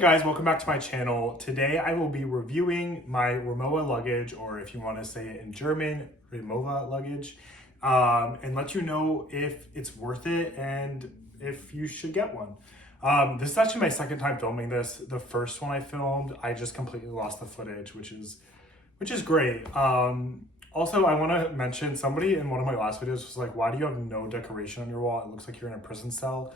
Hey guys, welcome back to my channel. Today I will be reviewing my Rimowa luggage, or if you want to say it in German, Rimowa Luggage, and let you know if it's worth it and if you should get one. This is actually my second time filming this. The first one I filmed, I just completely lost the footage, which is great. Also, I want to mention, somebody in one of my last videos was like, why do you have no decoration on your wall? It looks like you're in a prison cell.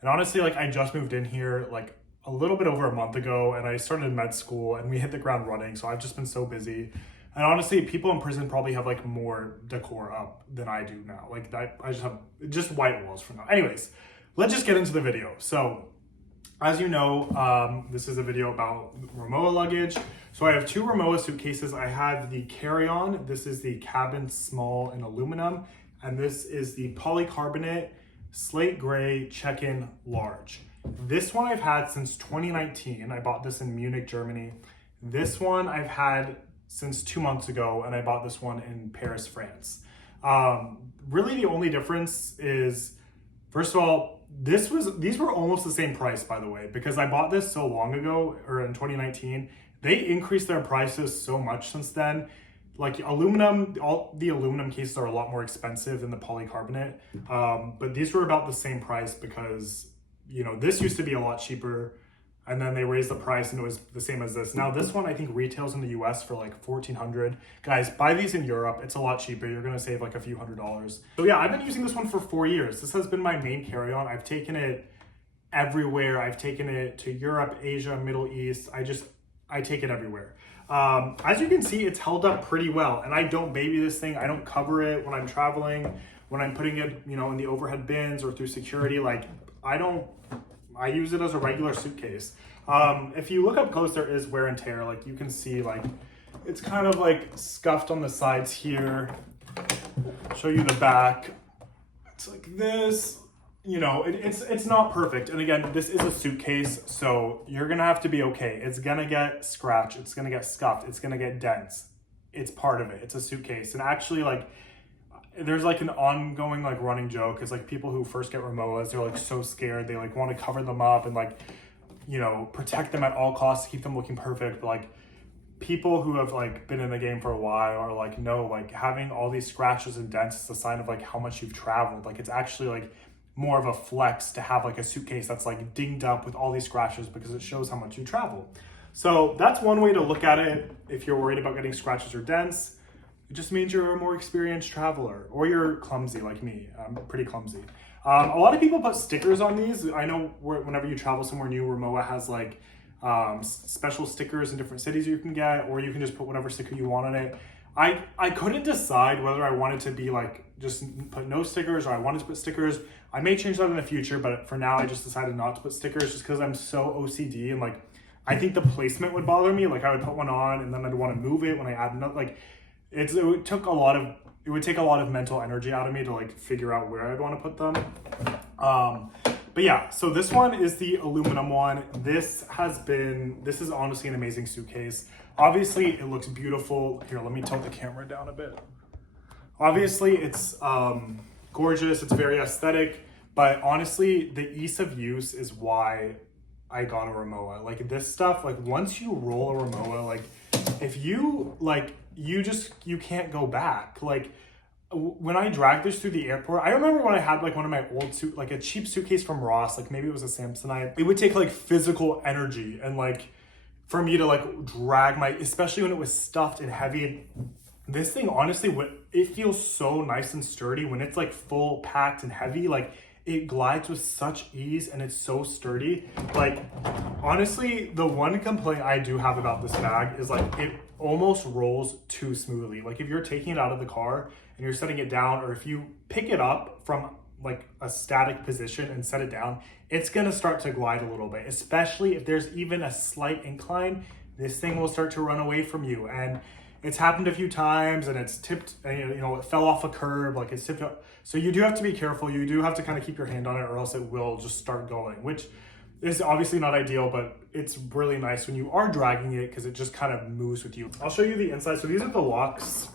And honestly, like, I just moved in here like a little bit over a month ago, and I started med school and we hit the ground running. So I've just been so busy. And honestly, people in prison probably have like more decor up than I do now. Like I just have just white walls for now. Anyways, let's just get into the video. So as you know, this is a video about Rimowa luggage. So I have two Rimowa suitcases. I have the carry-on. This is the cabin small in aluminum. And this is the polycarbonate slate gray check-in large. This one I've had since 2019. I bought this in Munich, Germany. This one I've had since 2 months ago, and I bought this one in Paris, France. Really the only difference is, first of all, these were almost the same price, by the way, because I bought this so long ago, or in 2019. They increased their prices so much since then. Like aluminum, all the aluminum cases are a lot more expensive than the polycarbonate. But these were about the same price because, you know, this used to be a lot cheaper and then they raised the price and it was the same as this. Now this one I think retails in the US for like $1,400. Guys, buy these in Europe. It's a lot cheaper. You're gonna save like a few $100s. So yeah, I've been using this one for 4 years. This has been my main carry-on. I've taken it everywhere. I've taken it to Europe, Asia, Middle East. I take it everywhere. As you can see, it's held up pretty well, and I don't baby this thing. I don't cover it when I'm traveling, when I'm putting it, you know, in the overhead bins or through security. Like I use it as a regular suitcase. If you look up close, there is wear and tear. Like you can see, like it's kind of like scuffed on the sides here. Show you the back. It's like this. You know, it's not perfect. And again, this is a suitcase, so you're gonna have to be okay. It's gonna get scratched, it's gonna get scuffed, it's gonna get dents. It's part of it. It's a suitcase. And actually, like, there's like an ongoing like running joke. It's like people who first get Rimowas, they're like so scared. They like want to cover them up and like, you know, protect them at all costs, keep them looking perfect. But like people who have like been in the game for a while are like, no, like having all these scratches and dents is a sign of like how much you've traveled. Like it's actually like more of a flex to have like a suitcase that's like dinged up with all these scratches because it shows how much you travel. So that's one way to look at it. If you're worried about getting scratches or dents, it just means you're a more experienced traveler, or you're clumsy like me. I'm pretty clumsy. A lot of people put stickers on these. I know whenever you travel somewhere new, Rimowa has like special stickers in different cities you can get, or you can just put whatever sticker you want on it. I couldn't decide whether I wanted to be like, just put no stickers or I wanted to put stickers. I may change that in the future, but for now I just decided not to put stickers just because I'm so OCD and like, I think the placement would bother me. Like I would put one on and then I'd want to move it when I add another, like it would take a lot of mental energy out of me to like figure out where I'd want to put them. But yeah, so this one is the aluminum one. This is honestly an amazing suitcase. Obviously it looks beautiful. Here, let me tilt the camera down a bit. Obviously it's gorgeous, it's very aesthetic, but honestly the ease of use is why I got a Rimowa. Like this stuff, like once you roll a Rimowa, like if you like, you can't go back. Like when I dragged this through the airport, I remember when I had like one of my old like a cheap suitcase from Ross, like maybe it was a Samsonite, it would take like physical energy and like for me to like drag especially when it was stuffed and heavy. This thing, honestly, it feels so nice and sturdy when it's like full packed and heavy. Like it glides with such ease and it's so sturdy. Like honestly, the one complaint I do have about this bag is like it almost rolls too smoothly. Like if you're taking it out of the car and you're setting it down, or if you pick it up from like a static position and set it down, it's gonna start to glide a little bit, especially if there's even a slight incline. This thing will start to run away from you. And it's happened a few times and it's tipped, you know, it fell off a curb, like it's tipped up. So you do have to be careful. You do have to kind of keep your hand on it or else it will just start going, which is obviously not ideal, but it's really nice when you are dragging it because it just kind of moves with you. I'll show you the inside. So these are the locks.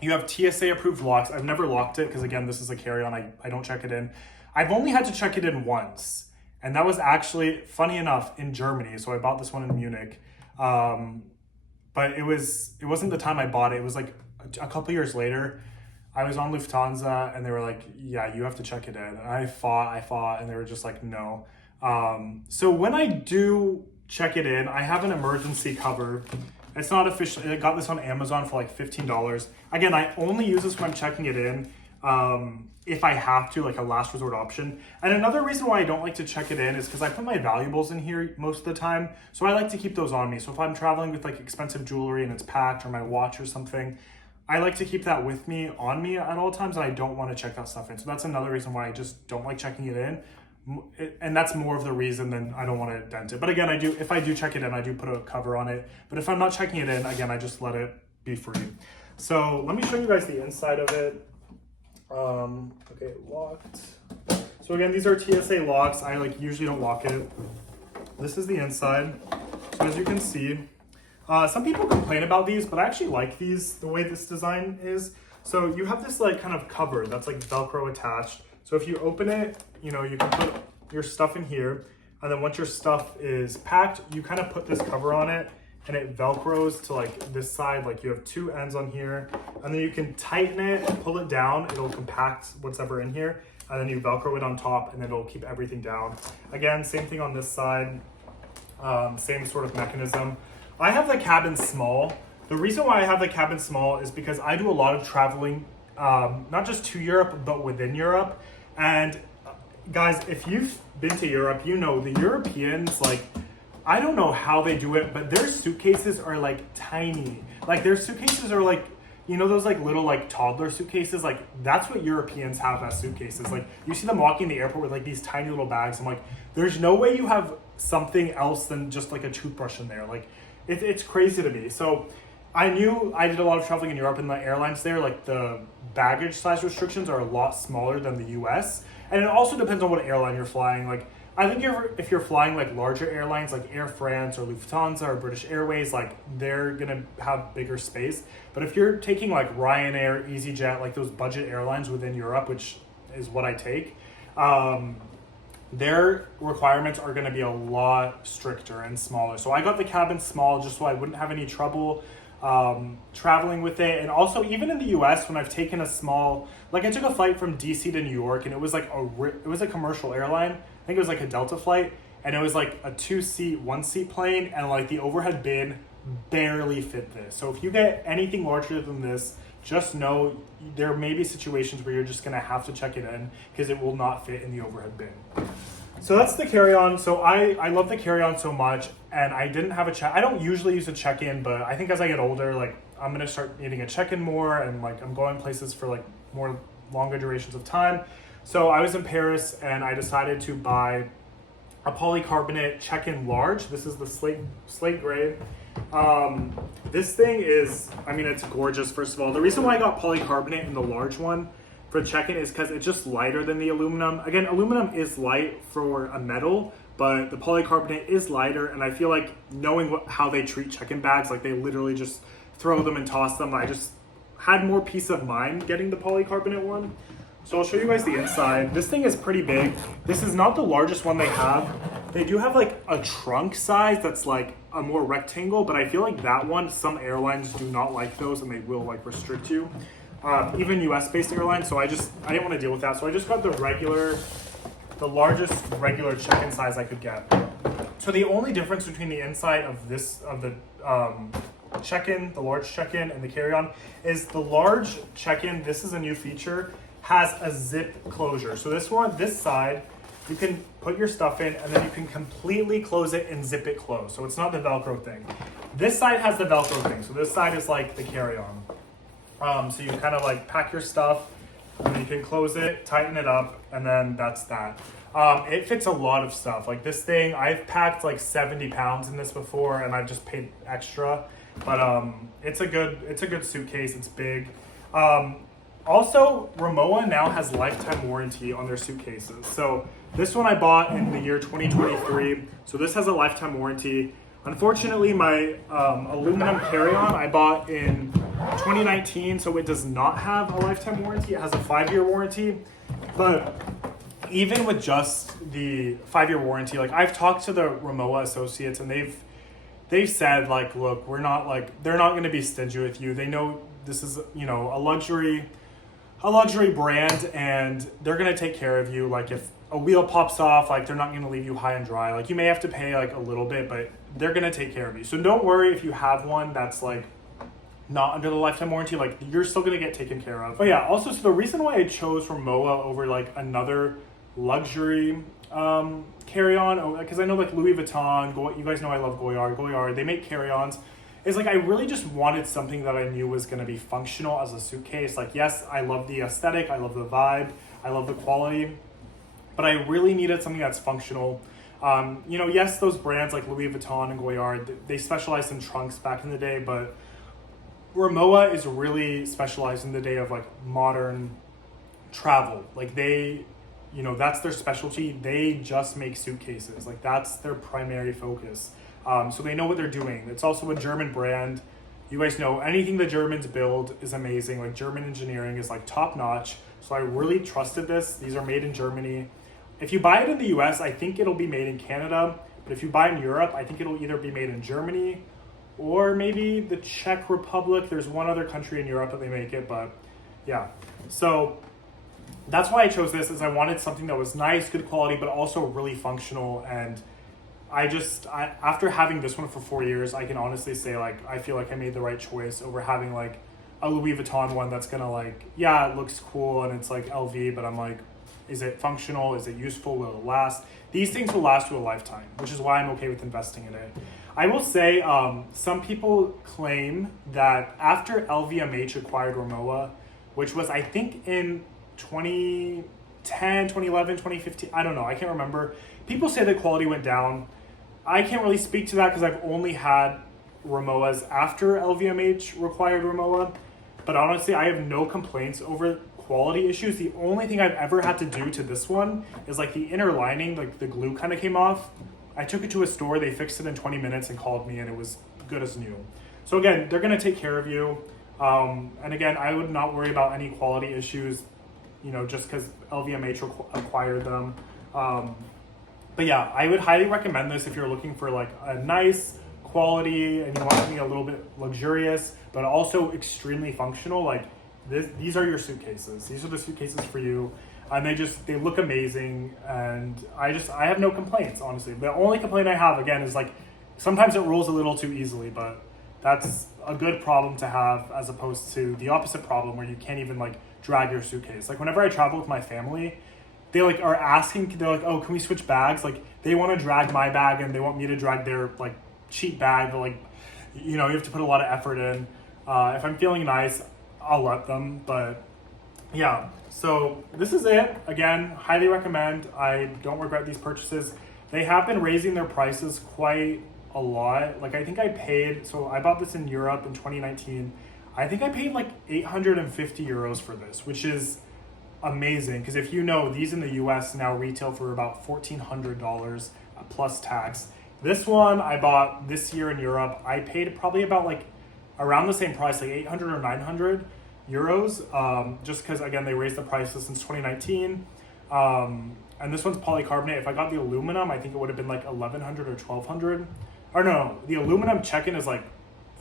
You have TSA approved locks. I've never locked it because again, this is a carry-on. I don't check it in. I've only had to check it in once. And that was actually, funny enough, in Germany. So I bought this one in Munich. But it wasn't the time I bought it. It was like a couple years later. I was on Lufthansa and they were like, yeah, you have to check it in. And I fought, and they were just like, no. So when I do check it in, I have an emergency cover. It's not official. I got this on Amazon for like $15. Again, I only use this when I'm checking it in. If I have to, like a last resort option. And another reason why I don't like to check it in is because I put my valuables in here most of the time. So I like to keep those on me. So if I'm traveling with like expensive jewelry and it's packed, or my watch or something, I like to keep that with me, on me at all times, and I don't want to check that stuff in. So that's another reason why I just don't like checking it in. And that's more of the reason than I don't want to dent it. But again, if I do check it in, I do put a cover on it. But if I'm not checking it in, again, I just let it be free. So let me show you guys the inside of it. Okay, locked. So again, these are TSA locks. I usually don't lock it. This is the inside. So as you can see, some people complain about these, but I actually like these, the way this design is. So you have this kind of cover that's like Velcro attached. So if you open it, you can put your stuff in here. And then once your stuff is packed, you kind of put this cover on it, and it Velcros to this side. You have two ends on here, and then you can tighten it and pull it down. It'll compact whatever in here, and then you Velcro it on top, and it'll keep everything down. Again, same thing on this side, same sort of mechanism. I have the cabin small. The reason why I have the cabin small is because I do a lot of traveling, not just to Europe, but within Europe. And guys, if you've been to Europe, the Europeans, I don't know how they do it, but their suitcases are tiny. Their suitcases are those little toddler suitcases. That's what Europeans have as suitcases. You see them walking the airport with these tiny little bags. I'm like, there's no way you have something else than just a toothbrush in there. It's crazy to me. So I knew I did a lot of traveling in Europe, and the airlines there, the baggage size restrictions are a lot smaller than the US. And it also depends on what airline you're flying. I think if you're flying larger airlines like Air France or Lufthansa or British Airways, they're gonna have bigger space. But if you're taking Ryanair, EasyJet, those budget airlines within Europe, which is what I take, their requirements are gonna be a lot stricter and smaller. So I got the cabin small just so I wouldn't have any trouble traveling with it. And also, even in the US, when I've taken a small, I took a flight from DC to New York, and it was a commercial airline. I think it was a Delta flight, and it was a 2-seat, 1-seat plane, and the overhead bin barely fit this. So if you get anything larger than this, just know there may be situations where you're just gonna have to check it in because it will not fit in the overhead bin. So that's the carry-on. So I love the carry-on so much, and I didn't have a check. I don't usually use a check-in, but I think as I get older, I'm gonna start needing a check-in more, and I'm going places for more longer durations of time. So I was in Paris, and I decided to buy a polycarbonate check-in large. This is the slate gray. This thing is, it's gorgeous. First of all, the reason why I got polycarbonate in the large one for check-in is because it's just lighter than the aluminum. Again, aluminum is light for a metal, but the polycarbonate is lighter, and I feel knowing how they treat check-in bags, they literally just throw them and toss them, I just had more peace of mind getting the polycarbonate one. So I'll show you guys the inside. This thing is pretty big. This is not the largest one they have. They do have a trunk size that's a more rectangle, but I feel that one, some airlines do not like those, and they will restrict you. Even US-based airlines, so I didn't want to deal with that. So I just got the largest regular check-in size I could get. So the only difference between the inside of the check-in, the large check-in, and the carry-on is the large check-in, this is a new feature, has a zip closure. So this side, you can put your stuff in, and then you can completely close it and zip it closed. So it's not the Velcro thing. This side has the Velcro thing. So this side is the carry-on. So you kind of pack your stuff, and then you can close it, tighten it up, and then that's that. It fits a lot of stuff. This thing, I've packed 70 pounds in this before, and I've just paid extra. But it's a good suitcase. It's big. Also, Rimowa now has lifetime warranty on their suitcases. So this one I bought in the year 2023. So this has a lifetime warranty. Unfortunately, my aluminum carry-on I bought in 2019, so it does not have a lifetime warranty. It has a 5-year warranty. But even with just the 5-year warranty, like I've talked to the Rimowa associates and they've said like, look, we're not like, they're not going to be stingy with you. They know this is, you know, a luxury brand, and they're going to take care of you. Like if a wheel pops off, like they're not going to leave you high and dry. Like you may have to pay like a little bit, but they're going to take care of you. So don't worry if you have one that's like not under the lifetime warranty, like you're still going to get taken care of. But yeah, also, so the reason why I chose Rimowa over like another luxury carry-on, because I know like Louis Vuitton, you guys know I love Goyard, they make carry-ons, is like I really just wanted something that I knew was going to be functional as a suitcase. Like yes, I love the aesthetic, I love the vibe, I love the quality, but I really needed something that's functional. You know, yes, those brands like Louis Vuitton and Goyard, they specialized in trunks back in the day, but Rimowa is really specialized in the day of like modern travel. Like they, you know, that's their specialty. They just make suitcases. Like that's their primary focus. So they know what they're doing. It's also a German brand. You guys know anything the Germans build is amazing. Like German engineering is like top notch. So I really trusted this. These are made in Germany. If you buy it in the US, I think it'll be made in Canada. But if you buy in Europe, I think it'll either be made in Germany or maybe the Czech Republic. There's one other country in Europe that they make it, but yeah. So that's why I chose this, is I wanted something that was nice, good quality, but also really functional. And I after having this one for 4 years, I can honestly say like I feel like I made the right choice over having like a Louis Vuitton one that's gonna like, yeah, it looks cool and it's like LV, but I'm like, is it functional? Is it useful? Will it last? These things will last you a lifetime, which is why I'm okay with investing in it. I will say some people claim that after LVMH acquired Rimowa, which was I think in 2010, 2011, 2015, I don't know, I can't remember. People say the quality went down. I can't really speak to that because I've only had Rimowas after LVMH acquired Rimowa. But honestly, I have no complaints over quality issues. The only thing I've ever had to do to this one is like the inner lining, like the glue kind of came off. I took it to a store, they fixed it in 20 minutes and called me, and it was good as new. So again, they're gonna take care of you. And again, I would not worry about any quality issues, you know, just because LVMH acquired them. But yeah, I would highly recommend this if you're looking for like a nice quality and you want something a little bit luxurious, but also extremely functional. Like these are your suitcases. These are the suitcases for you. And they look amazing, and I have no complaints, honestly. The only complaint I have, again, is like sometimes it rolls a little too easily, but that's a good problem to have as opposed to the opposite problem where you can't even like drag your suitcase. Like whenever I travel with my family, they like are asking, they're like, oh, can we switch bags? Like they want to drag my bag and they want me to drag their like cheap bag, but like, you know, you have to put a lot of effort in. If I'm feeling nice, I'll let them, but yeah, so this is it. Again, highly recommend. I don't regret these purchases. They have been raising their prices quite a lot. Like I think I paid, so I bought this in Europe in 2019. I think I paid like 850 euros for this, which is amazing. Because if you know, these in the US now retail for about $1,400 plus tax. This one I bought this year in Europe. I paid probably about like around the same price, like 800 or 900 euros, just because again they raised the prices since 2019, and this one's polycarbonate. If I got the aluminum, I think it would have been like 1100 or 1200, or no, the aluminum check-in is like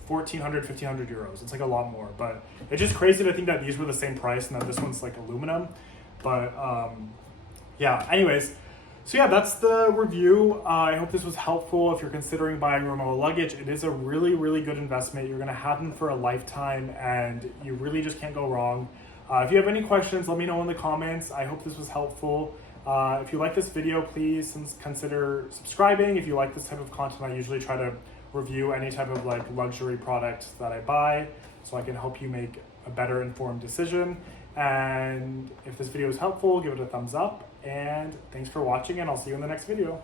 1400, 1500 euros. It's like a lot more, but it's just crazy to think that these were the same price and that this one's like aluminum. But yeah, anyways, so yeah, that's the review. I hope this was helpful. If you're considering buying Rimowa luggage, it is a really, really good investment. You're gonna have them for a lifetime and you really just can't go wrong. If you have any questions, let me know in the comments. I hope this was helpful. If you like this video, please consider subscribing. If you like this type of content, I usually try to review any type of like luxury product that I buy so I can help you make a better informed decision. And if this video is helpful, give it a thumbs up. And thanks for watching, and I'll see you in the next video.